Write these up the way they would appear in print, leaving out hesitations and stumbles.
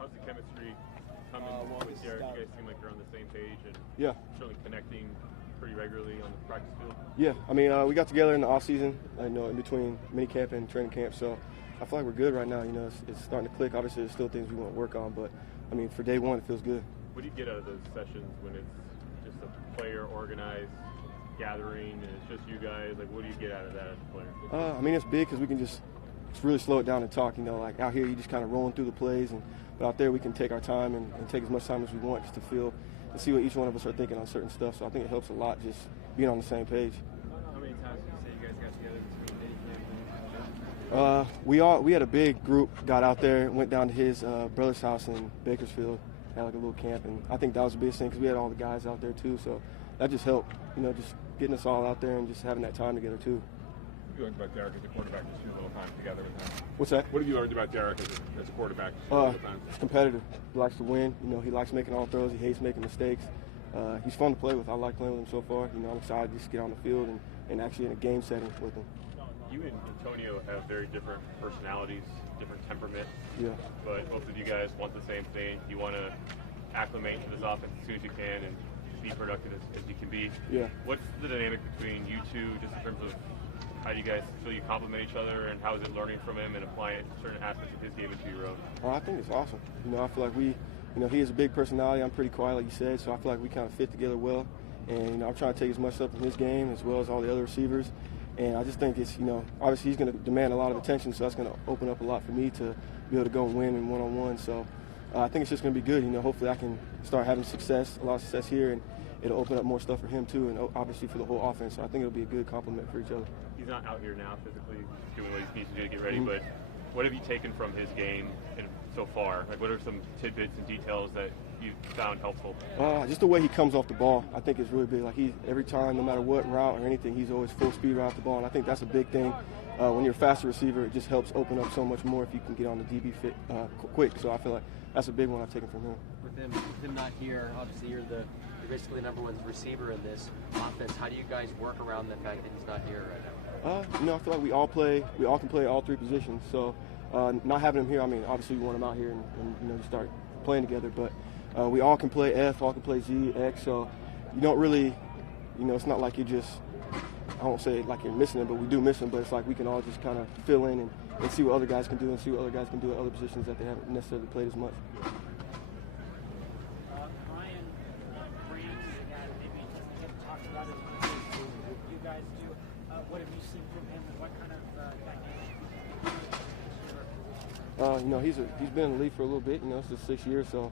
How's the chemistry coming with Derek? You guys seem like you're on the same page and certainly connecting pretty regularly on the practice field. Yeah, I mean, we got together in the off season, in between mini camp and training camp. So I feel like we're good right now. It's starting to click. Obviously, there's still things we want to work on, but I mean, for day one, it feels good. What do you get out of those sessions when it's just a player organized gathering and it's just you guys? Like, what do you get out of that as a player? I mean, it's big because we can just really slow it down and talk. Like out here, you just kind of rolling through the plays, but out there we can take our time and take as much time as we want just to feel and see what each one of us are thinking on certain stuff. So I think it helps a lot just being on the same page. How many times did you say you guys got together between day camp and We had a big group, got out there, went down to his brother's house in Bakersfield, had like a little camp, and I think that was the biggest thing because we had all the guys out there too. So that just helped, just getting us all out there and just having that time together too. What have you learned about Derek as a quarterback, just spending a little time together with him? What's that? What have you learned about Derek as a quarterback, just spending a little time? He's competitive. He likes to win. He likes making all throws. He hates making mistakes. He's fun to play with. I like playing with him so far. I'm excited to just get on the field and actually in a game setting with him. You and Antonio have very different personalities, different temperaments. Yeah. But both of you guys want the same thing. You want to acclimate to this offense as soon as you can and be productive as you can be. Yeah. What's the dynamic between you two, just in terms of how do you guys feel you complement each other, and how is it learning from him and applying certain aspects of his game into your own? I think it's awesome. I feel like he has a big personality. I'm pretty quiet, like you said, so I feel like we kind of fit together well. And I'm trying to take as much stuff from his game as well as all the other receivers. And I just think it's, obviously he's going to demand a lot of attention, so that's going to open up a lot for me to be able to go and win in one-on-one. So I think it's just going to be good. Hopefully I can start having a lot of success here, and it'll open up more stuff for him too, and obviously for the whole offense. So I think it'll be a good compliment for each other. He's not out here now physically doing what he needs to do to get ready, but what have you taken from his game so far? Like, what are some tidbits and details that you found helpful? Just the way he comes off the ball, I think is really big. Like every time, no matter what route or anything, he's always full speed right off the ball, and I think that's a big thing. When you're a faster receiver, it just helps open up so much more if you can get on the DB fit quick. So I feel like that's a big one I've taken from him. With him not here, obviously you're basically the number one receiver in this offense. How do you guys work around the fact that he's not here right now? I feel like we all can play all three positions. So not having him here, I mean, obviously we want him out here and start playing together. But we all can play F, all can play Z, X. So you don't really, it's not like you just, I won't say like you're missing him, but we do miss him. But it's like we can all just kind of fill in and see what other guys can do and see what other guys can do at other positions that they haven't necessarily played as much. What have you seen from him, and what kind of dynamic? He's been in the league for a little bit. It's just 6 years, so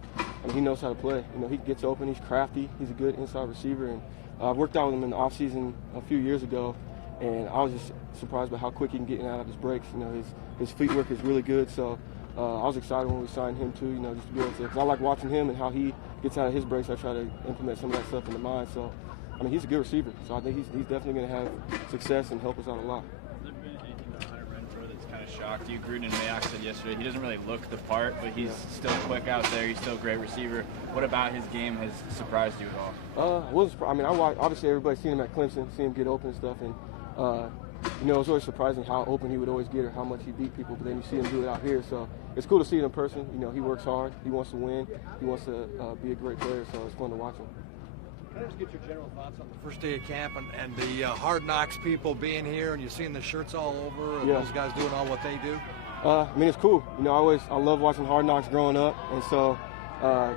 he knows how to play. He gets open. He's crafty. He's a good inside receiver, and I worked out with him in the offseason a few years ago, and I was just surprised by how quick he can get in and out of his breaks. His feet work is really good, so I was excited when we signed him too. Just to be able to, because I like watching him and how he gets out of his breaks. I try to implement some of that stuff into mine. So. He's a good receiver, so I think he's definitely going to have success and help us out a lot. Has there been anything about Hunter Renfrow that's kind of shocked you? Gruden and Mayock said yesterday he doesn't really look the part, but he's still quick out there. He's still a great receiver. What about his game has surprised you at all? Obviously everybody's seen him at Clemson, seen him get open and stuff, and it was always surprising how open he would always get or how much he beat people, but then you see him do it out here, so it's cool to see it in person. He works hard, he wants to win, he wants to be a great player, so it's fun to watch him. Can I just get your general thoughts on the first day of camp and the Hard Knocks people being here, and you're seeing the shirts all over, and those guys doing all what they do? It's cool. I love watching Hard Knocks growing up, and so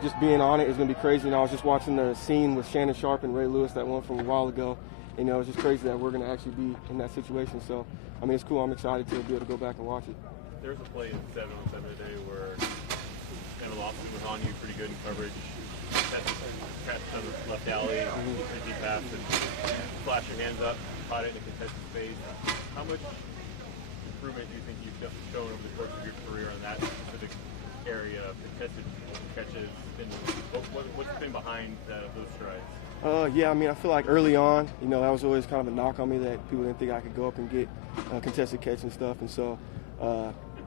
just being on it is going to be crazy. I was just watching the scene with Shannon Sharp and Ray Lewis, that one from a while ago. It's just crazy that we're going to actually be in that situation. So, it's cool. I'm excited to be able to go back and watch it. There was a play in 7-on-7 today where Emil Lawson was on you pretty good in coverage. Catch on the left alley, deep pass, and flash your hands up, caught it in a contested space. How much improvement do you think you've shown over the course of your career on that specific area of contested catches? And what's been behind those strides? I feel like early on, that was always kind of a knock on me that people didn't think I could go up and get contested catch and stuff. And so,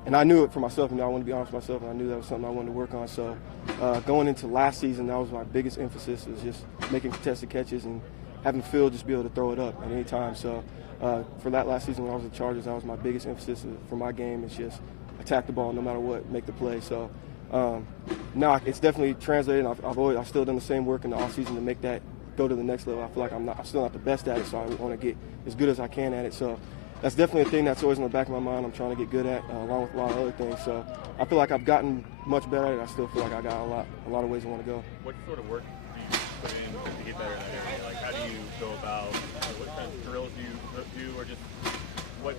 and I knew it for myself, I wanted to be honest with myself, and I knew that was something I wanted to work on. So going into last season, that was my biggest emphasis, was just making contested catches and having Phil just be able to throw it up at any time. So for that last season when I was with the Chargers, that was my biggest emphasis for my game, is just attack the ball no matter what, make the play. So Now it's definitely translated. I've still done the same work in the off season to make that go to the next level. I feel like I'm still not the best at it, so I want to get as good as I can at it. So that's definitely a thing that's always in the back of my mind. I'm trying to get good at, along with a lot of other things. So I feel like I've gotten much better at it. I still feel like I got a lot of ways I want to go. What sort of work do you put in to get better in that area? Like, how do you go about, what kind of drills do you do, or just what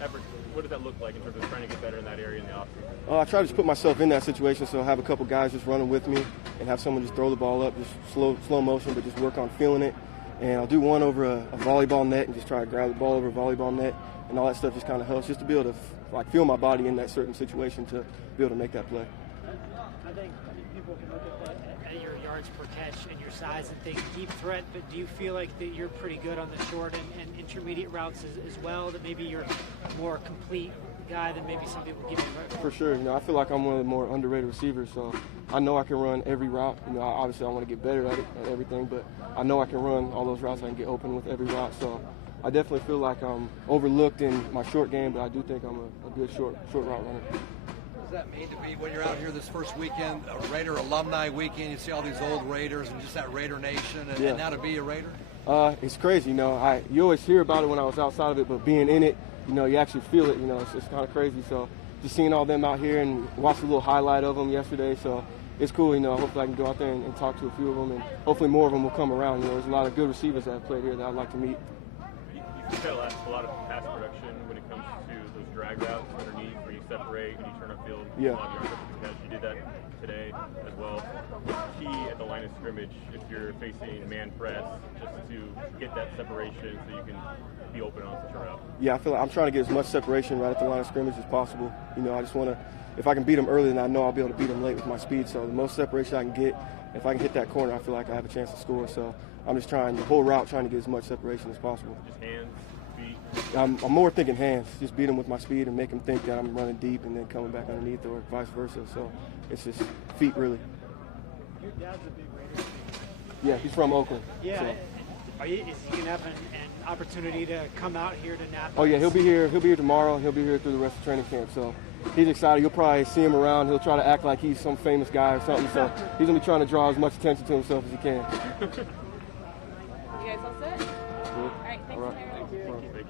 effort, what does that look like in terms of trying to get better in that area in the offseason? I try to just put myself in that situation, so I have a couple guys just running with me and have someone just throw the ball up, just slow motion, but just work on feeling it. And I'll do one over a volleyball net and just try to grab the ball over a volleyball net, and all that stuff just kind of helps just to be able to feel my body in that certain situation to be able to make that play. I think people can look at your yards per catch and your size and think deep threat, but do you feel like that you're pretty good on the short and intermediate routes as well, that maybe you're a more complete guy than maybe some people give you credit for? For sure. I feel like I'm one of the more underrated receivers, so I know I can run every route. Obviously I want to get better at it, at everything, but I know I can run all those routes. I can get open with every route, so I definitely feel like I'm overlooked in my short game, but I do think I'm a good short route runner. What does that mean to be when you're out here this first weekend, a Raider alumni weekend? You see all these old Raiders and just that Raider Nation, and now to be a Raider? It's crazy. You always hear about it when I was outside of it, but being in it, you actually feel it. It's kind of crazy. So just seeing all them out here and watched a little highlight of them yesterday, so it's cool. Hopefully I can go out there and talk to a few of them, and hopefully more of them will come around. There's a lot of good receivers that have played here that I'd like to meet. You've got a lot of pass production when it comes to those drag routes underneath where you separate and you turn upfield. Yeah. A lot of yards up the catch. You did that today as well. What's key at the line of scrimmage if you're facing man press just to get that separation so you can be open on such a route? Yeah, I feel like I'm trying to get as much separation right at the line of scrimmage as possible. I just want to, if I can beat them early, then I know I'll be able to beat them late with my speed. So the most separation I can get, if I can hit that corner, I feel like I have a chance to score. So I'm just trying, the whole route, trying to get as much separation as possible. Just hands, feet? I'm more thinking hands. Just beat them with my speed and make them think that I'm running deep and then coming back underneath, or vice versa. So it's just feet, really. Your dad's a big Raider fan. Yeah, he's from Oakland. Yeah. So. Is he going to have an opportunity to come out here to Napa? Oh, yeah, he'll be here. He'll be here tomorrow. He'll be here through the rest of training camp. So he's excited. You'll probably see him around. He'll try to act like he's some famous guy or something. So he's going to be trying to draw as much attention to himself as he can. You guys all set? All right, thanks, All right. Tyrell. Thank you.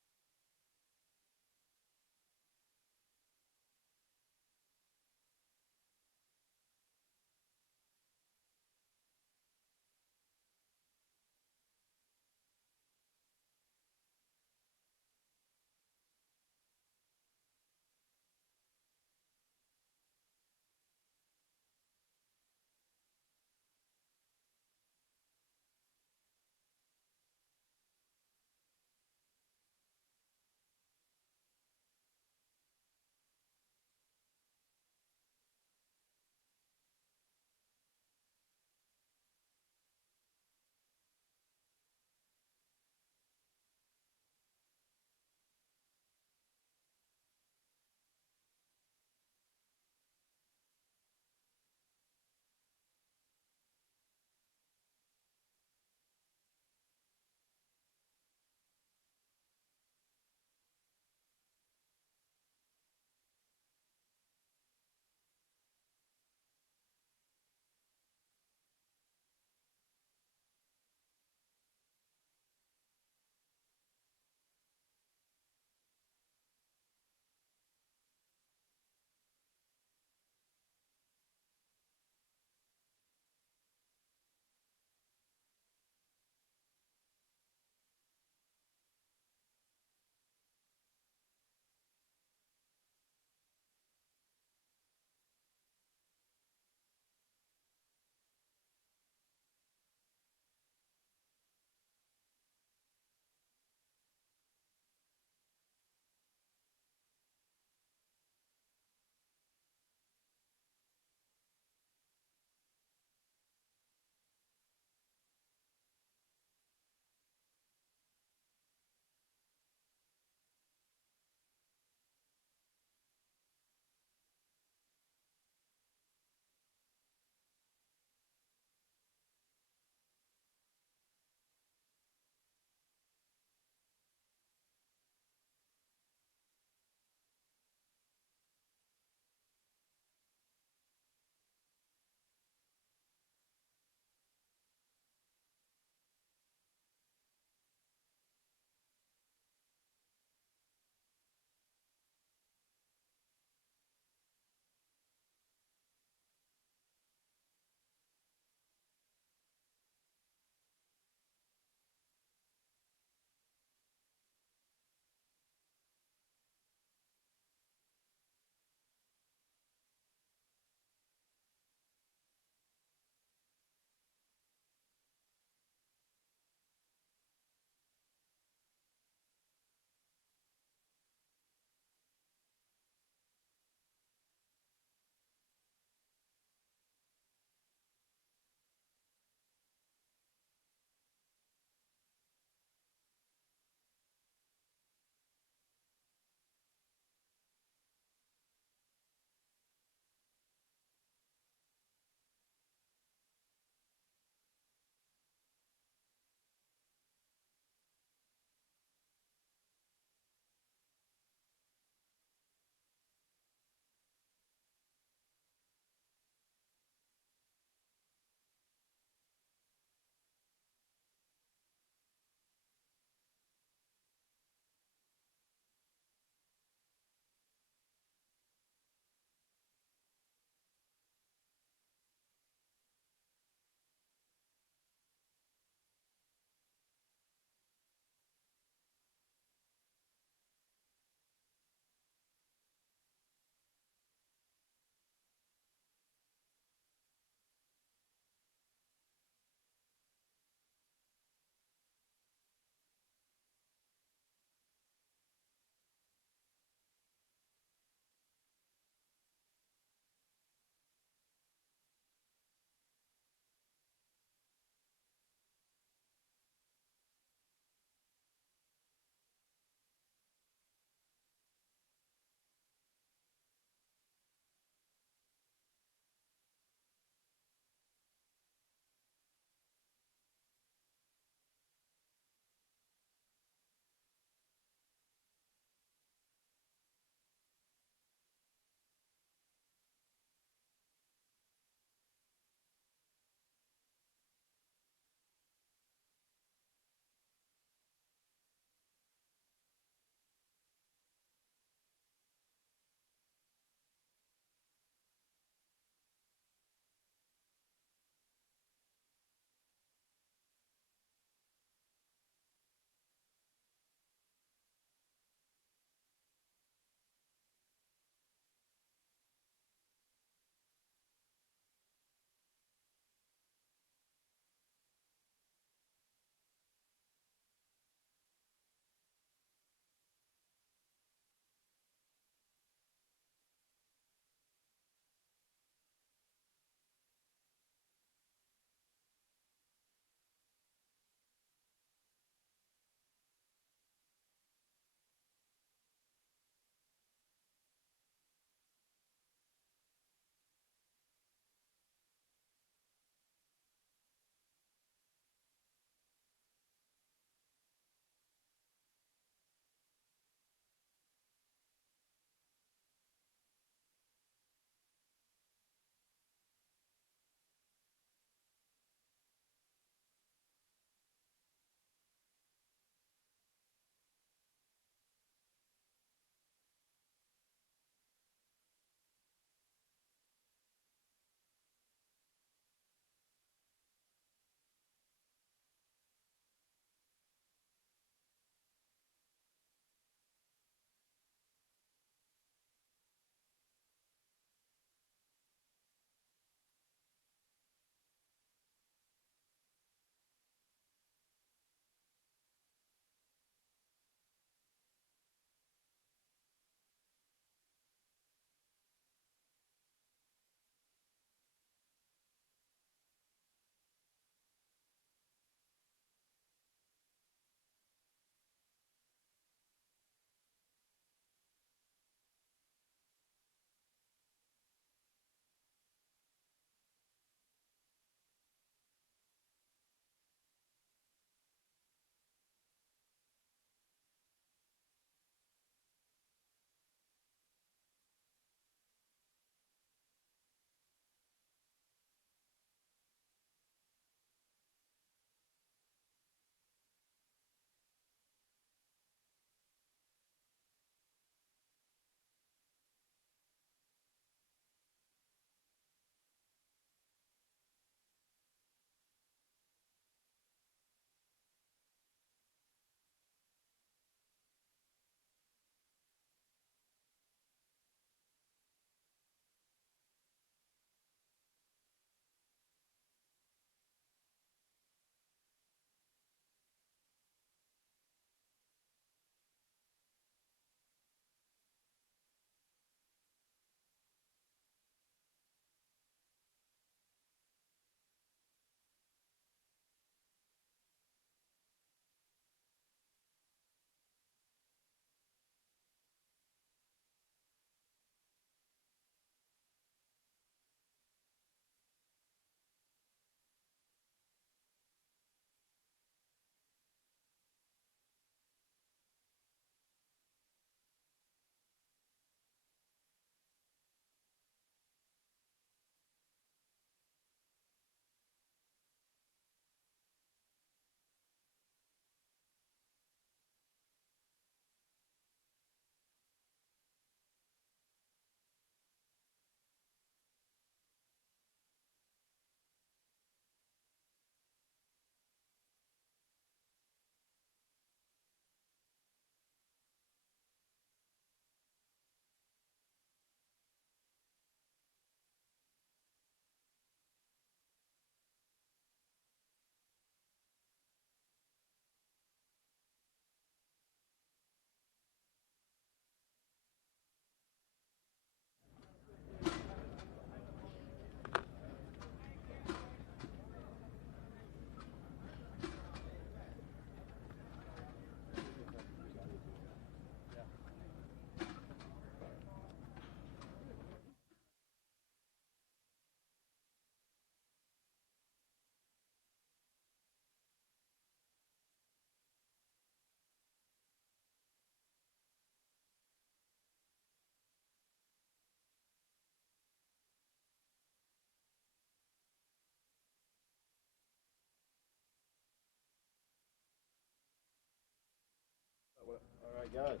Guys,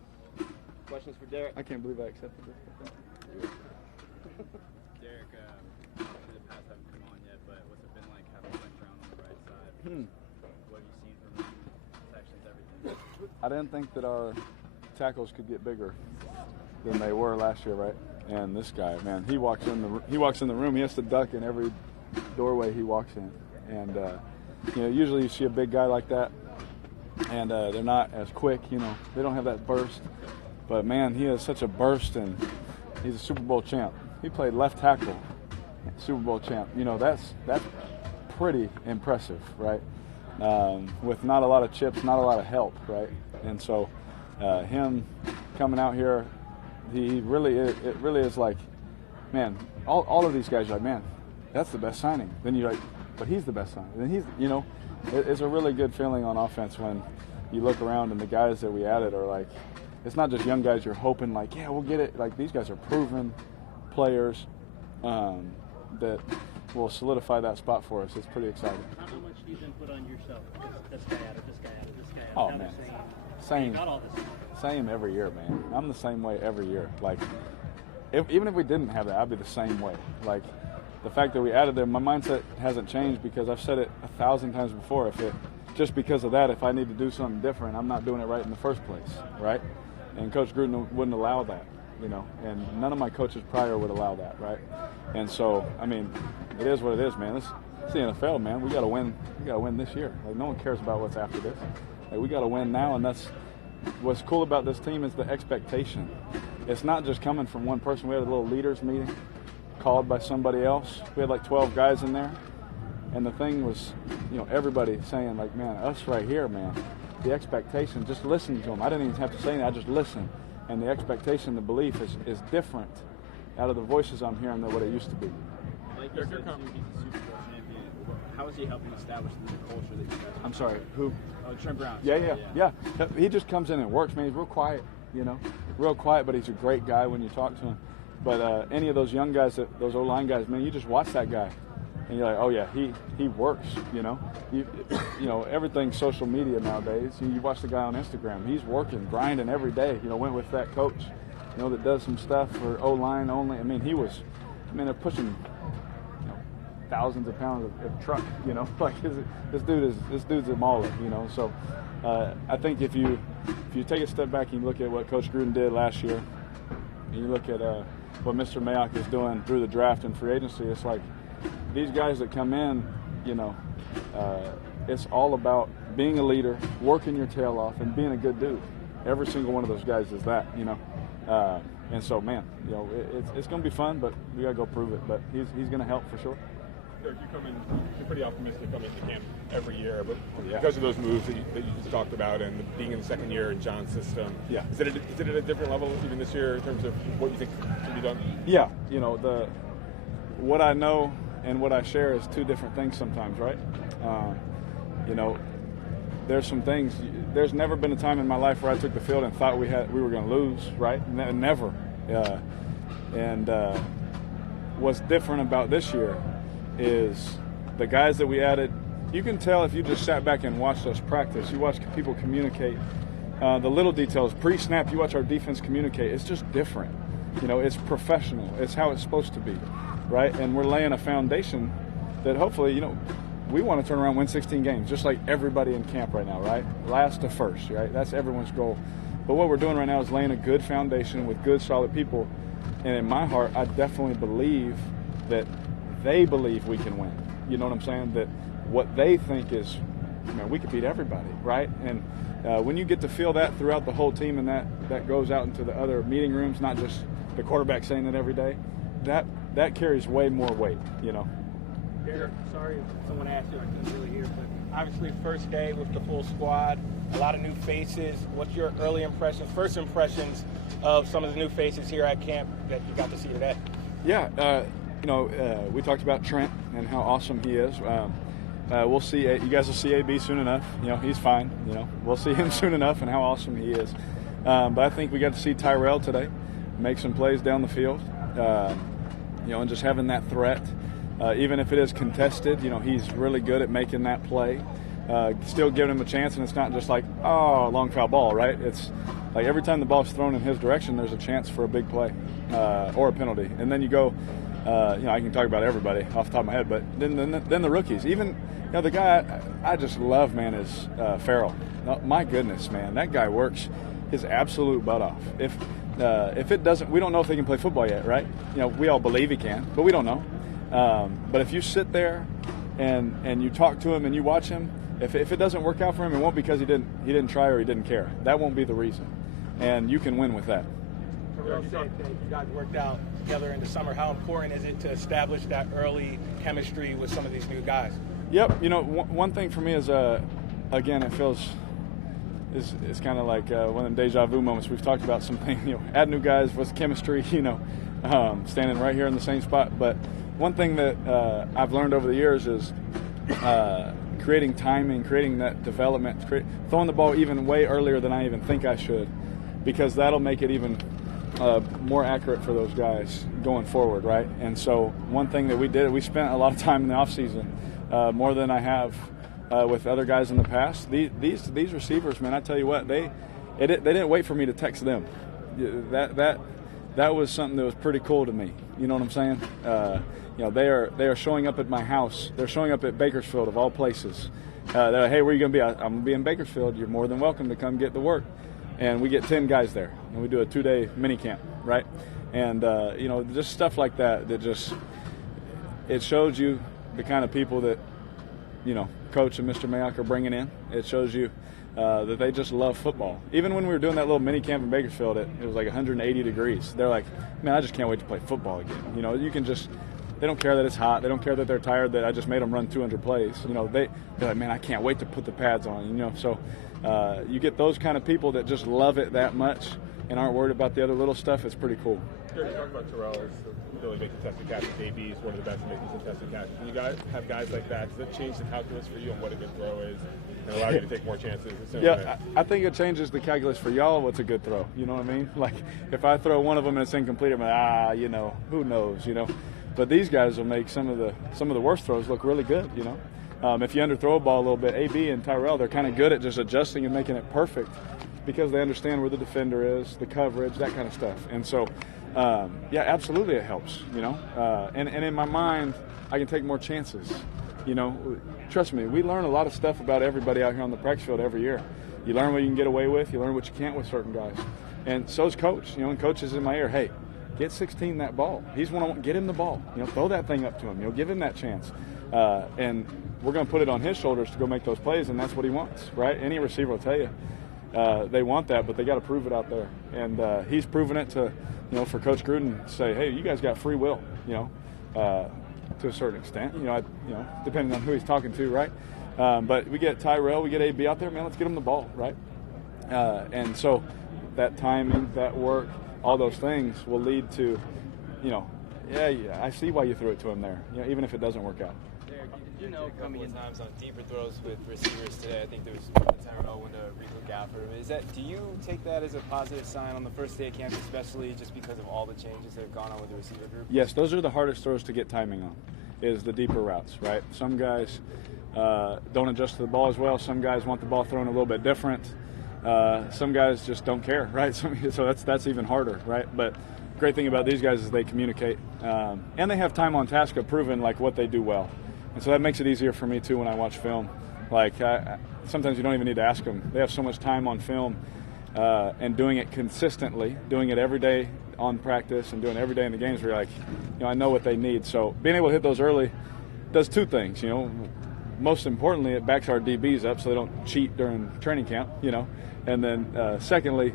questions for Derek? I can't believe I accepted this. Derek, the pass haven't come on yet, but what's it been like having Brent Brown on the right side? What have you seen from him? Protections, everything. I didn't think that our tackles could get bigger than they were last year, right? And this guy, man, he walks in the room. He has to duck in every doorway he walks in. And usually you see a big guy like that, and they're not as quick. They don't have that burst. But man, he has such a burst, and he's a Super Bowl champ. He played left tackle, Super Bowl champ. That's pretty impressive, right? With not a lot of chips, not a lot of help, right? And so him coming out here, it really is like, man, all of these guys are like, man, that's the best signing. Then you're like, but he's the best signing. Then it's a really good feeling on offense when you look around and the guys that we added are like, it's not just young guys you're hoping like, yeah, we'll get it. Like, these guys are proven players that will solidify that spot for us. It's pretty exciting. How much do you then put on yourself? This guy out of this guy out of this guy out. Oh, now man. Saying, Same. you got all this. Same every year, man. I'm the same way every year. Like, even if we didn't have that, I'd be the same way. Like, the fact that we added them, my mindset hasn't changed because I've said it 1,000 times before. Just because of that, if I need to do something different, I'm not doing it right in the first place, right? And Coach Gruden wouldn't allow that, and none of my coaches prior would allow that, right? And so, I mean, it is what it is, man. It's the NFL, man. We got to win. We got to win this year. Like, no one cares about what's after this. Like, we got to win now, and that's what's cool about this team is the expectation. It's not just coming from one person. We had a little leaders meeting called by somebody else. We had like 12 guys in there, and the thing was, everybody saying like, man, us right here, man. The expectation, just listening to them. I didn't even have to say anything. I just listened. And the expectation, the belief is different out of the voices I'm hearing than what it used to be. Like you said, he's a Super Bowl champion. How is he helping establish the culture that you guys have? I'm sorry, who? Oh, Trent Brown. Yeah. He just comes in and works, man. He's real quiet, real quiet, but he's a great guy when you talk to him. But any of those young guys, those O-line guys, man, you just watch that guy. And you're like, oh yeah, he works, everything's social media nowadays. You watch the guy on Instagram, he's working, grinding every day. Went with that coach, that does some stuff for O-line only. I mean, they're pushing, thousands of pounds of truck, like this dude's a mauler, So I think if you take a step back and you look at what Coach Gruden did last year, and you look at what Mr. Mayock is doing through the draft and free agency, it's like, these guys that come in, it's all about being a leader, working your tail off, and being a good dude. Every single one of those guys is that, And so, man, it's going to be fun, but we got to go prove it. But he's going to help for sure. Derek, you're pretty optimistic coming to camp every year, but because of those moves that you just talked about and being in the second year in John's system, is it at a different level even this year in terms of what you think can be done? Yeah, what I know and what I share is two different things sometimes, right? There's some things. There's never been a time in my life where I took the field and thought we were going to lose, right? Never. What's different about this year is the guys that we added. You can tell if you just sat back and watched us practice. You watch people communicate. The little details, pre-snap, you watch our defense communicate. It's just different. It's professional. It's how it's supposed to be, right? And we're laying a foundation that hopefully, we want to turn around and win 16 games, just like everybody in camp right now, right? Last to first, right? That's everyone's goal. But what we're doing right now is laying a good foundation with good, solid people. And in my heart, I definitely believe that they believe we can win. You know what I'm saying? That what they think is, we could beat everybody, right? And when you get to feel that throughout the whole team, and that goes out into the other meeting rooms, not just the quarterback saying it every day, that carries way more weight, Derek, sorry if someone asked you, I couldn't really hear, but obviously first day with the full squad, a lot of new faces. What's your first impressions of some of the new faces here at camp that you got to see today? Yeah, we talked about Trent and how awesome he is. We'll see. You guys will see AB soon enough. He's fine. We'll see him soon enough and how awesome he is. But I think we got to see Tyrell today make some plays down the field. And just having that threat, even if it is contested, he's really good at making that play. Still giving him a chance, and it's not just like, long foul ball, right? It's Like every time the ball's thrown in his direction, there's a chance for a big play or a penalty. And then you go, I can talk about everybody off the top of my head, but then the rookies. Even the guy I just love, man, is Farrell. My goodness, man, that guy works his absolute butt off. If it doesn't, we don't know if he can play football yet, right? We all believe he can, but we don't know. But if you sit there and you talk to him and you watch him, if it doesn't work out for him, it won't because he didn't try or he didn't care. That won't be the reason, and you can win with that. You said that you guys worked out together in the summer. How important is it to establish that early chemistry with some of these new guys? Yep. One thing for me is, again, it feels it's kind of like one of them deja vu moments. We've talked about something, add new guys with chemistry, standing right here in the same spot. But one thing that I've learned over the years is creating timing, creating that development, throwing the ball even way earlier than I even think I should, because that'll make it even more accurate for those guys going forward, right? And so one thing that we spent a lot of time in the offseason, more than I have with other guys in the past. These receivers, man, I tell you what, they didn't wait for me to text them. That was something that was pretty cool to me. You know what I'm saying? They are showing up at my house. They're showing up at Bakersfield of all places. They're like, hey, where are you going to be? I'm going to be in Bakersfield. You're more than welcome to come get the work. And we get 10 guys there, and we do a 2-day mini camp, right? And just stuff like that just it shows you the kind of people that Coach and Mr. Mayock are bringing in. It shows you that they just love football. Even when we were doing that little mini camp in Bakersfield, it was like 180 degrees. They're like, man, I just can't wait to play football again. You can just. They don't care that it's hot. They don't care that they're tired that I just made them run 200 plays. They're like, man, I can't wait to put the pads on. So you get those kind of people that just love it that much and aren't worried about the other little stuff. It's pretty cool. Derek, talk about Tyrell. Really make contested catches. AB is one of the best at making contested catches. When you guys have guys like that, does that change the calculus for you on what a good throw is and allow you to take more chances? Yeah, I think it changes the calculus for y'all what's a good throw. You know what I mean? Like if I throw one of them and it's incomplete, I'm like, who knows, But these guys will make some of the worst throws look really good, If you underthrow a ball a little bit, AB and Tyrell, they're kind of good at just adjusting and making it perfect because they understand where the defender is, the coverage, that kind of stuff. And so, absolutely it helps, And in my mind, I can take more chances, Trust me, we learn a lot of stuff about everybody out here on the practice field every year. You learn what you can get away with. You learn what you can't with certain guys. And so's Coach. And Coach is in my ear, hey, get 16 that ball. He's one I want. Get him the ball. Throw that thing up to him. Give him that chance. And we're going to put it on his shoulders to go make those plays, and that's what he wants, right? Any receiver will tell you they want that, but they got to prove it out there. And he's proven it to, for Coach Gruden to say, hey, you guys got free will, to a certain extent, depending on who he's talking to, right? But we get Tyrell, we get AB out there, man, let's get him the ball, right? And so that timing, that work, all those things will lead to, I see why you threw it to him there, even if it doesn't work out. Derek, did you coming in times on deeper throws with receivers today? I think there was one Tyrell when to re-look out for him. Do you take that as a positive sign on the first day of camp, especially just because of all the changes that have gone on with the receiver group? Yes, those are the hardest throws to get timing on, is the deeper routes, right? Some guys don't adjust to the ball as well. Some guys want the ball thrown a little bit different. Some guys just don't care, right? So that's even harder, right? But great thing about these guys is they communicate, and they have time on task of proving like what they do well, and so that makes it easier for me too when I watch film. Like sometimes you don't even need to ask them; they have so much time on film, and doing it consistently, doing it every day on practice, and doing it every day in the games. Where you're like, I know what they need. So being able to hit those early does two things. Most importantly, it backs our DBs up so they don't cheat during training camp. And then secondly,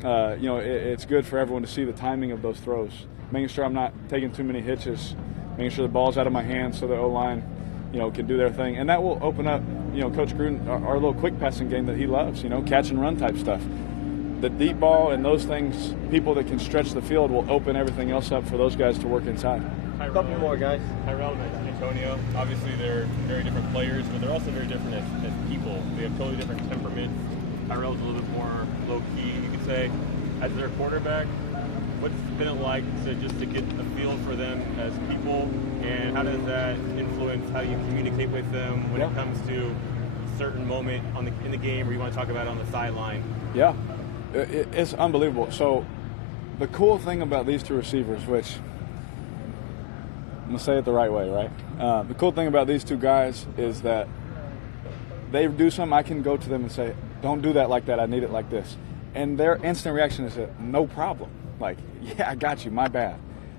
it's good for everyone to see the timing of those throws, making sure I'm not taking too many hitches, making sure the ball's out of my hands so the O-line, can do their thing. And that will open up, Coach Gruden, our little quick passing game that he loves, catch and run type stuff. The deep ball and those things, people that can stretch the field will open everything else up for those guys to work inside. A couple more, guys. Tyrell and Antonio, obviously they're very different players, but they're also very different as people. They have totally different temperaments. Tyrell's a little bit more low-key, you could say. As their quarterback, what's it been like to get a feel for them as people, and how does that influence how you communicate with them when it comes to a certain moment in the game, or you want to talk about it on the sideline? Yeah. It's unbelievable. So the cool thing about these two receivers, which I'm going to say it the right way, right? The cool thing about these two guys is that they do something, I can go to them and say, don't do that like that, I need it like this. And their instant reaction is no problem. Like, yeah, I got you, my bad.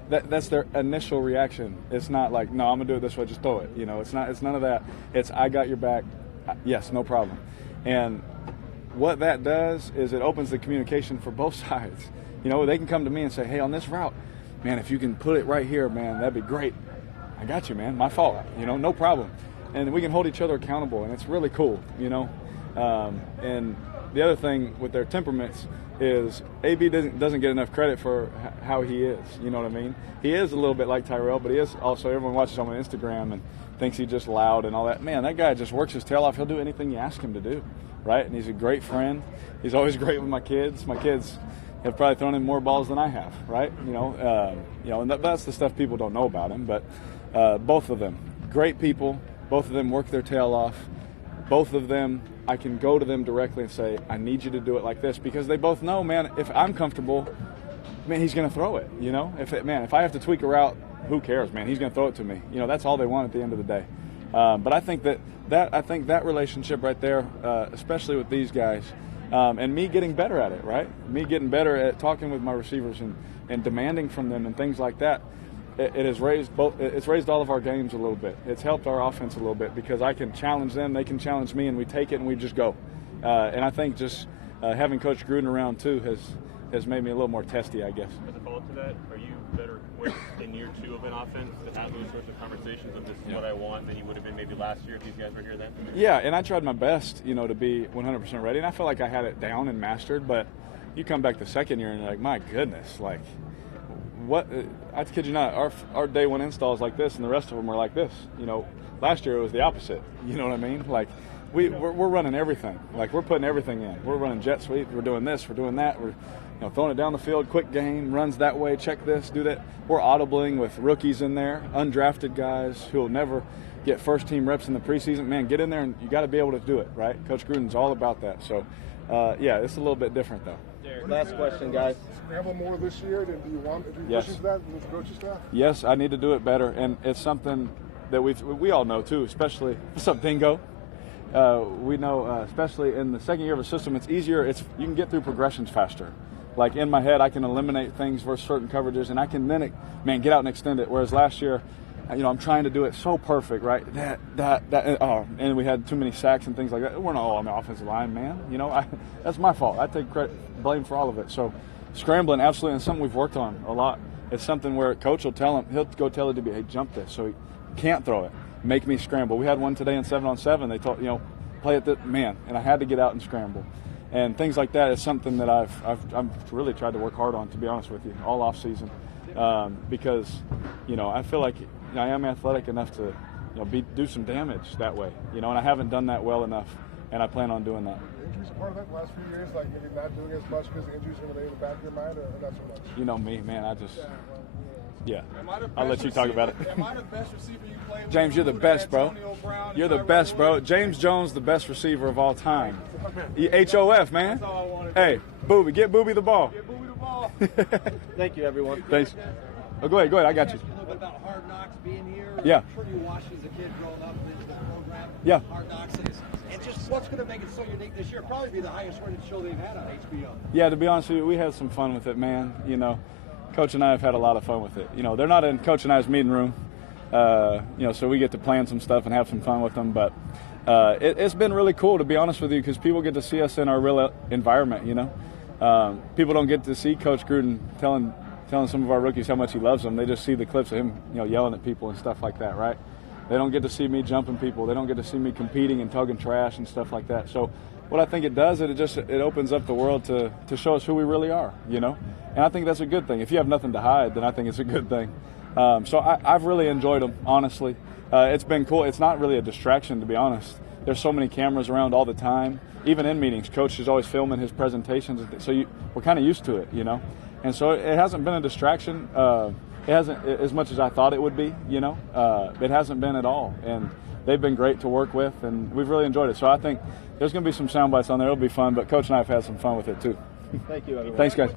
That's their initial reaction. It's not like, no, I'm going to do it this way, just throw it. You know, it's none of that. It's, I got your back, yes, no problem. And what that does is it opens the communication for both sides. You know, they can come to me and say, hey, on this route, man, if you can put it right here, man, that'd be great. I got you, man, my fault, you know, no problem. And we can hold each other accountable, and it's really cool, you know. And the other thing with their temperaments is AB doesn't get enough credit for how he is, you know what I mean? He is a little bit like Tyrell, but he is also, everyone watches him on Instagram and thinks he's just loud and all that. Man, that guy just works his tail off. He'll do anything you ask him to do, right? And he's a great friend. He's always great with my kids. My kids have probably thrown him more balls than I have, right? You know, and that's the stuff people don't know about him. But both of them, great people. Both of them work their tail off. Both of them, I can go to them directly and say, I need you to do it like this, because they both know, man, if I'm comfortable, man, he's going to throw it, you know? If I have to tweak a route, who cares, man? He's going to throw it to me. You know, that's all they want at the end of the day. But I think that relationship right there, especially with these guys, and me getting better at it, right? Me getting better at talking with my receivers and demanding from them and things like that. It has raised it's raised all of our games a little bit. It's helped our offense a little bit because I can challenge them, they can challenge me, and we take it and we just go. And I think just having Coach Gruden around too has made me a little more testy, I guess. As a follow-up to that, are you better in year two of an offense to have those sorts of conversations of this is what I want than you would have been maybe last year if these guys were here then? Yeah, and I tried my best, you know, to be 100% ready, and I felt like I had it down and mastered. But you come back the second year and you're like, my goodness, like. What I kid you not, our day one install is like this, and the rest of them are like this. You know, last year it was the opposite. You know what I mean? Like we're running everything. Like we're putting everything in. We're running jet sweep. We're doing this. We're doing that. We're throwing it down the field, quick game, runs that way. Check this, do that. We're audibling with rookies in there, undrafted guys who will never get first team reps in the preseason. Man, get in there and you got to be able to do it, right? Coach Gruden's all about that. So, yeah, it's a little bit different though. Last question, guys. Scramble more this year than do you want? If you're pushing that with the coaching staff? Yes, I need to do it better, and it's something that we all know too. Especially, what's up, Dingo? We know, especially in the second year of a system, it's easier. You can get through progressions faster. Like in my head, I can eliminate things versus certain coverages, and I can then, get out and extend it. Whereas last year, I'm trying to do it so perfect, right? And we had too many sacks and things like that. We're not all on the offensive line, man. That's my fault. I take blame for all of it. So scrambling, absolutely, and something we've worked on a lot. It's something where coach will tell him, he'll go tell it to be, hey, jump this. So he can't throw it. Make me scramble. We had one today in 7-on-7. They told, play it, and I had to get out and scramble. And things like that is something that I've really tried to work hard on, to be honest with you, all off season, because I feel like I am athletic enough to do some damage that way, and I haven't done that well enough, and I plan on doing that. Injuries are part of that the last few years, like maybe not doing as much because the injuries are going to be in the back of your mind, or not so much? You know me, man. I'll let you talk about it. Am I the best receiver you played with? James, you're the best, bro. You're the best, bro. James Jones, the best receiver of all time. HOF, man. Hey, Booby, get Booby the ball. Get Booby the ball. Thank you, everyone. Thanks. Oh, go ahead. I got you. A little bit about Hard Knocks being here. Yeah. I'm sure you watched as a kid growing up in the program. Yeah. Hard Knocks and just what's going to make it so unique this year? Probably be the highest rated show they've had on HBO. Yeah, to be honest with you, we had some fun with it, man. Coach and I have had a lot of fun with it. They're not in Coach and I's meeting room, so we get to plan some stuff and have some fun with them. But it's been really cool, to be honest with you, because people get to see us in our real environment. People don't get to see Coach Gruden telling some of our rookies how much he loves them. They just see the clips of him, yelling at people and stuff like that, right? They don't get to see me jumping people. They don't get to see me competing and tugging trash and stuff like that. So what I think it does, it opens up the world to show us who we really are, And I think that's a good thing. If you have nothing to hide, then I think it's a good thing. So I've really enjoyed them, honestly. It's been cool. It's not really a distraction, to be honest. There's so many cameras around all the time. Even in meetings, Coach is always filming his presentations. So we're kind of used to it, And so it hasn't been a distraction. It hasn't as much as I thought it would be, It hasn't been at all. And they've been great to work with, and we've really enjoyed it. So I think there's going to be some sound bites on there. It'll be fun, but Coach and I have had some fun with it too. Thank you, everyone. Thanks, guys.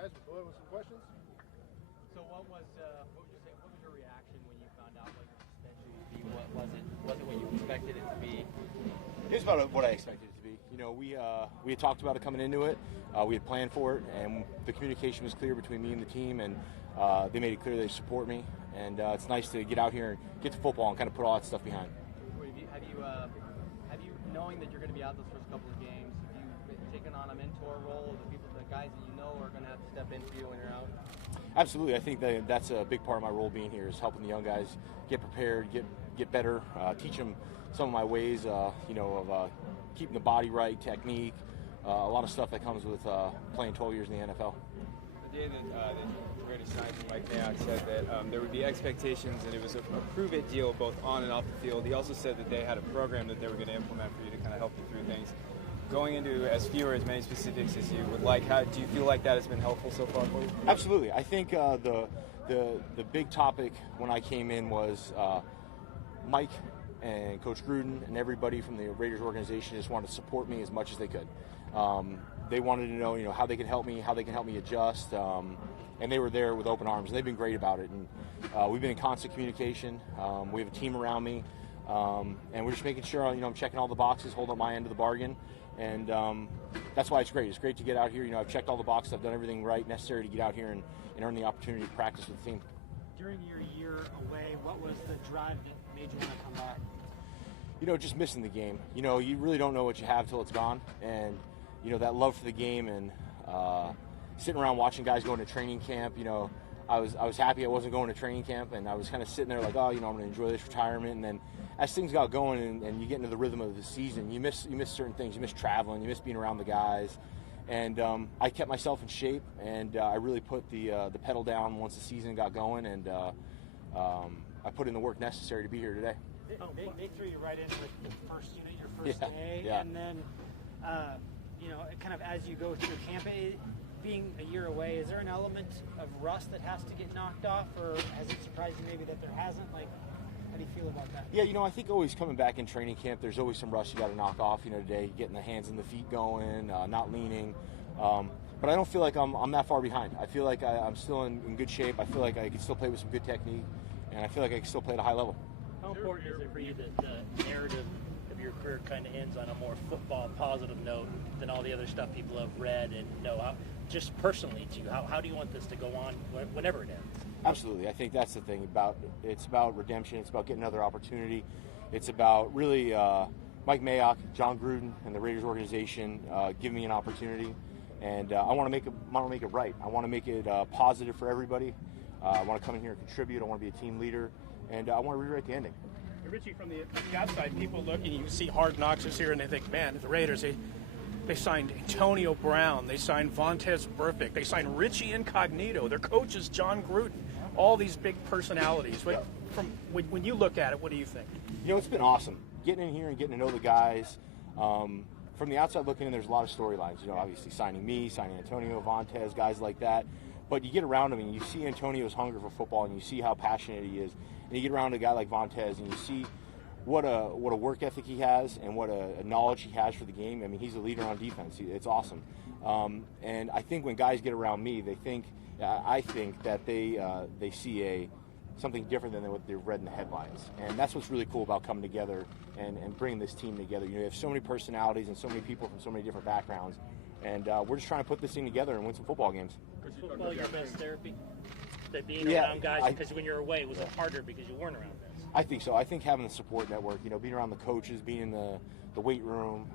guys. We'll go with some questions. So what would you say? What was your reaction when you found out what your suspension would be? What was it? Was it what you expected it to be? It was about what I expected it to be. You know, we had talked about it coming into it. We had planned for it, and the communication was clear between me and the team, and they made it clear they support me. And it's nice to get out here and get to football and kind of put all that stuff behind. Have you knowing that you're going to be out those first couple of games, have you taken on a mentor role? The guys that you know are going to have to step in for you when you're out? Absolutely. I think that's a big part of my role being here is helping the young guys get prepared, get better, teach them some of my ways, of keeping the body right, technique, a lot of stuff that comes with playing 12 years in the NFL. The day that Brady signed, Mike Mayock said that there would be expectations and it was a prove-it deal both on and off the field. He also said that they had a program that they were going to implement for you to kind of help you through things. Going into as few or as many specifics as you would like, do you feel like that has been helpful so far for you? Absolutely. I think the big topic when I came in was Mike and Coach Gruden and everybody from the Raiders organization just wanted to support me as much as they could. They wanted to know, how they could help me, adjust, and they were there with open arms. And they've been great about it. And we've been in constant communication. We have a team around me, and we're just making sure, I'm checking all the boxes, holding up my end of the bargain. And that's why it's great. It's great to get out here. I've checked all the boxes. I've done everything right necessary to get out here and earn the opportunity to practice with the team. During your year away, what was the drive that made you want to come back? Just missing the game. You really don't know what you have till it's gone. And, that love for the game and sitting around watching guys going to training camp, I was happy I wasn't going to training camp, and I was kind of sitting there like, I'm going to enjoy this retirement. And then as things got going and you get into the rhythm of the season, you miss certain things. You miss traveling. You miss being around the guys. And I kept myself in shape, and I really put the pedal down once the season got going, and I put in the work necessary to be here today. They threw you right in with the first unit, your first day, and then, kind of as you go through camp, being a year away, is there an element of rust that has to get knocked off, or has it surprised you maybe that there hasn't? Like, how do you feel about that? Yeah, I think always coming back in training camp, there's always some rust you got to knock off. Today, getting the hands and the feet going, not leaning. But I don't feel like I'm that far behind. I feel like I'm still in good shape. I feel like I can still play with some good technique, and I feel like I can still play at a high level. How important is it for you that the narrative of your career kind of ends on a more football positive note than all the other stuff people have read and know? Just personally to you, how do you want this to go on whenever it ends? Absolutely. I think that's the thing. It's about redemption. It's about getting another opportunity. It's about really Mike Mayock, John Gruden, and the Raiders organization giving me an opportunity. And I want to make it right. I want to make it positive for everybody. I want to come in here and contribute. I want to be a team leader. And I want to rewrite the ending. Richie, from the outside, people look and you see Hard Knocks is here and they think, man, the Raiders, they signed Antonio Brown, they signed Vontaze Burfict, they signed Richie Incognito, their coach is John Gruden, all these big personalities. But when you look at it, what do you think? It's been awesome. Getting in here and getting to know the guys. From the outside looking in, there's a lot of storylines. Obviously signing me, signing Antonio, Vontaze, guys like that. But you get around him and you see Antonio's hunger for football and you see how passionate he is. And you get around a guy like Vontaze and you see what a work ethic he has and what a knowledge he has for the game. I mean, he's a leader on defense. It's awesome. And I think when guys get around me, I think that they see something different than what they've read in the headlines. And that's what's really cool about coming together and bringing this team together. You have so many personalities and so many people from so many different backgrounds. And we're just trying to put this thing together and win some football games. Is football your best therapy? That being around guys, because when you're away, was it harder because you weren't around this? I think so. I think having the support network, being around the coaches, being in the weight room,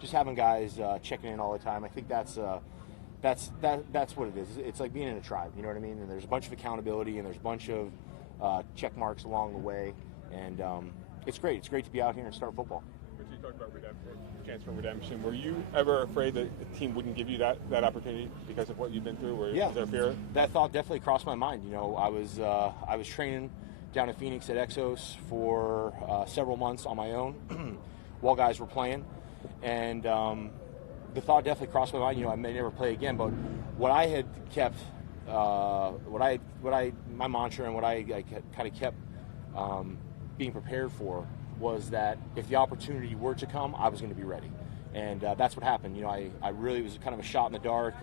just having guys checking in all the time. I think that's what it is. It's like being in a tribe. You know what I mean? And there's a bunch of accountability and there's a bunch of check marks along the way, and it's great. It's great to be out here and start football. You talked about redemption, chance for redemption. Were you ever afraid that the team wouldn't give you that opportunity because of what you've been through? Was there fear? That thought definitely crossed my mind. I was training down in Phoenix at Exos for several months on my own while guys were playing, and the thought definitely crossed my mind. I may never play again, but what I had kept, my mantra and what I kind of kept being prepared for was that if the opportunity were to come, I was going to be ready. And that's what happened. I really was kind of a shot in the dark.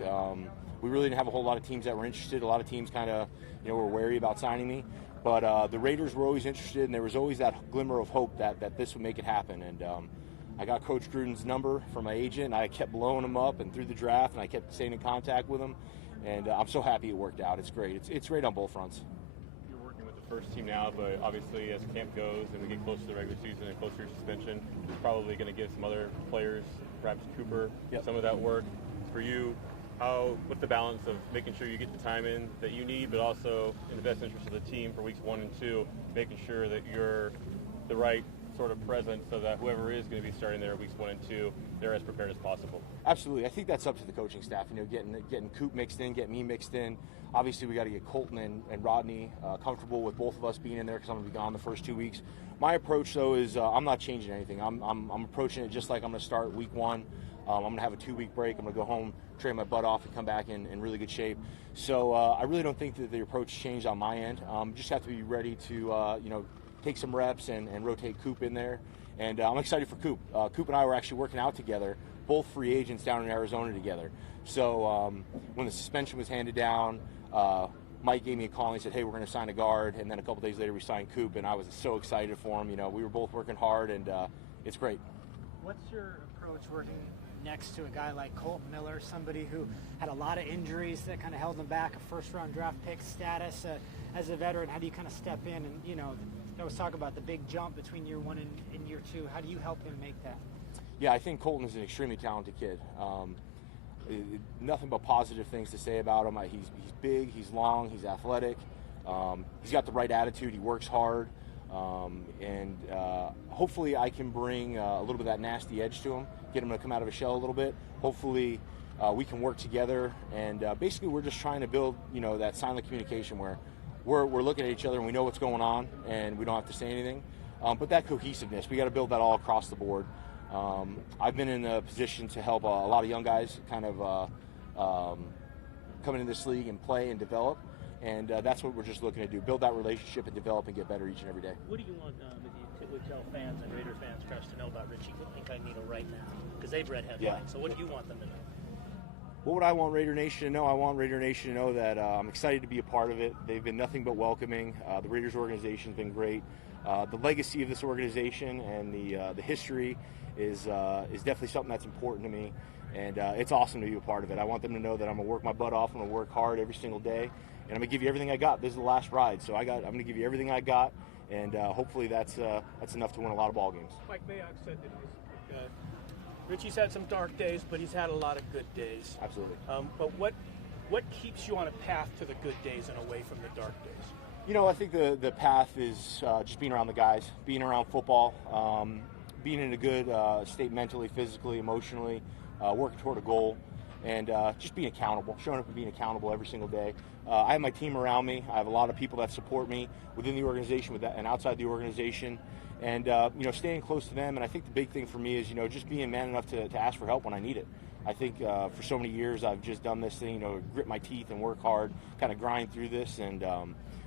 we really didn't have a whole lot of teams that were interested. A lot of teams kind of, were wary about signing me. But the Raiders were always interested, and there was always that glimmer of hope that this would make it happen. And I got Coach Gruden's number from my agent, and I kept blowing him up and through the draft, and I kept staying in contact with him. And I'm so happy it worked out. It's great. It's great on both fronts. You're working with the first team now, but obviously as camp goes and we get closer to the regular season and closer to suspension, it's probably going to give some other players, perhaps Cooper, some of that work. For you, what's the balance of making sure you get the time in that you need, but also in the best interest of the team for weeks 1 and 2, making sure that you're the right sort of presence so that whoever is going to be starting there weeks 1 and 2, they're as prepared as possible? Absolutely. I think that's up to the coaching staff, getting Coop mixed in, getting me mixed in. Obviously, we got to get Colton and Rodney comfortable with both of us being in there because I'm going to be gone the first 2 weeks. My approach, though, is I'm not changing anything. I'm approaching it just like I'm going to start week 1. I'm going to have a 2-week break. I'm going to go home, train my butt off, and come back in really good shape. So I really don't think that the approach changed on my end. Just have to be ready to, take some reps and rotate Coop in there. And I'm excited for Coop. Coop and I were actually working out together, both free agents down in Arizona together. So when the suspension was handed down, Mike gave me a call and he said, hey, we're going to sign a guard. And then a couple days later, we signed Coop, and I was so excited for him. We were both working hard, and it's great. What's your approach working next to a guy like Colton Miller, somebody who had a lot of injuries that kind of held him back, a first-round draft pick status as a veteran? How do you kind of step in and, I was talking about the big jump between year 1 and year 2. How do you help him make that? Yeah, I think Colton is an extremely talented kid. Nothing but positive things to say about him. He's big, he's long, he's athletic. He's got the right attitude, he works hard. And hopefully I can bring a little bit of that nasty edge to him, get him to come out of his shell a little bit. Hopefully we can work together, and basically we're just trying to build, that silent communication where we're looking at each other and we know what's going on and we don't have to say anything. But that cohesiveness, we got to build that all across the board. I've been in a position to help a lot of young guys kind of come into this league and play and develop. And that's what we're just looking to do, build that relationship and develop and get better each and every day. What do you want would tell fans and Raiders fans, Crush, to know about Richie Incognito right now? Because they've read headlines. Yeah. So what do you want them to know? What would I want Raider Nation to know? I want Raider Nation to know that I'm excited to be a part of it. They've been nothing but welcoming. The Raiders organization has been great. The legacy of this organization and the history is definitely something that's important to me. And it's awesome to be a part of it. I want them to know that I'm going to work my butt off. I'm going to work hard every single day. And I'm going to give you everything I got. This is the last ride. So I'm going to give you everything I got. And hopefully that's enough to win a lot of ball games. Mike Mayock said that Richie's had some dark days, but he's had a lot of good days. Absolutely. But what keeps you on a path to the good days and away from the dark days? I think the path is just being around the guys, being around football, being in a good state mentally, physically, emotionally, working toward a goal, and just being accountable, showing up and being accountable every single day. I have my team around me. I have a lot of people that support me within the organization and outside the organization. And, staying close to them. And I think the big thing for me is, just being man enough to ask for help when I need it. I think for so many years I've just done this thing, grit my teeth and work hard, kind of grind through this. And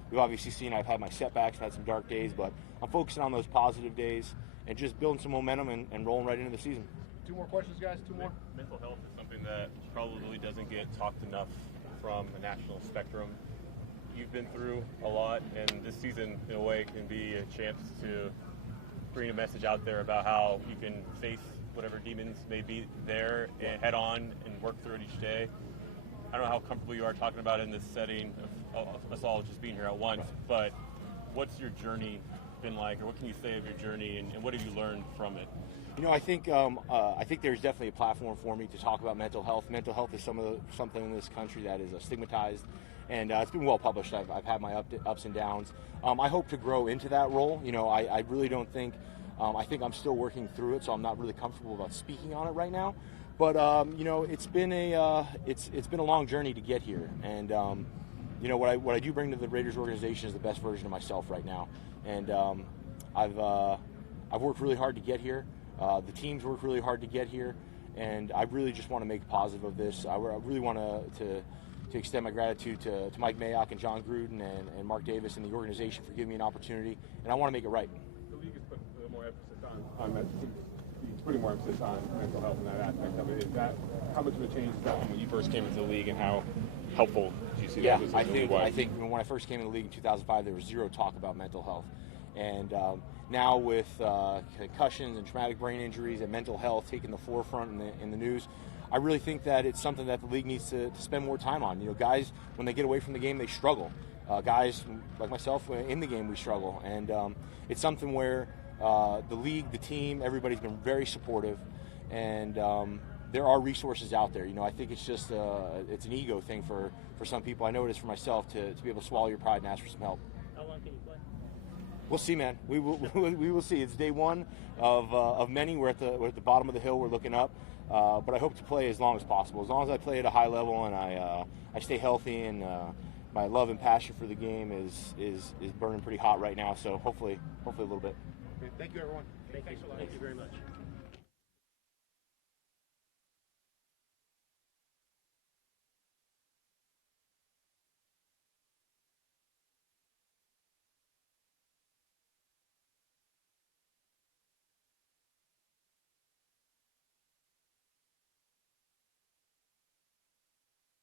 we've obviously seen I've had my setbacks, had some dark days, but I'm focusing on those positive days and just building some momentum and rolling right into the season. 2 more questions, guys. 2 more. Mental health is something that probably doesn't get talked enough from a national spectrum. You've been through a lot, and this season, in a way, can be a chance to bring a message out there about how you can face whatever demons may be there and head on and work through it each day. I don't know how comfortable you are talking about it in this setting of us all just being here at once, but what's your journey been like, or what can you say of your journey, and what have you learned from it? I think there's definitely a platform for me to talk about mental health. Mental health is something in this country that is stigmatized, and it's been well published. I've had my ups and downs. I hope to grow into that role. I really don't think. I think I'm still working through it, so I'm not really comfortable about speaking on it right now. But it's been a long journey to get here, and what I do bring to the Raiders organization is the best version of myself right now. And I've worked really hard to get here. The team's worked really hard to get here, and I really just want to make a positive of this. I really want to extend my gratitude to Mike Mayock and John Gruden and Mark Davis and the organization for giving me an opportunity, and I want to make it right. The league has put a little more emphasis on putting more emphasis on mental health and that aspect of it. Is that how much of a change is that from when you first came into the league, and how helpful do you see that? I think when I first came in the league in 2005, there was zero talk about mental health, and now with concussions and traumatic brain injuries and mental health taking the forefront in the news, I really think that it's something that the league needs to spend more time on. You know, guys, when they get away from the game, they struggle. Guys like myself, in the game, we struggle, and it's something where the league, the team, everybody's been very supportive, and there are resources out there. You know, I think it's just it's an ego thing for some people. I know it is for myself to be able to swallow your pride and ask for some help. How long can you play? We'll see, man. We will see. It's day one of many. We're at the bottom of the hill. We're looking up, but I hope to play as long as possible. As long as I play at a high level and I stay healthy, and my love and passion for the game is burning pretty hot right now. So hopefully a little bit. Thank you, everyone. Thank you very much.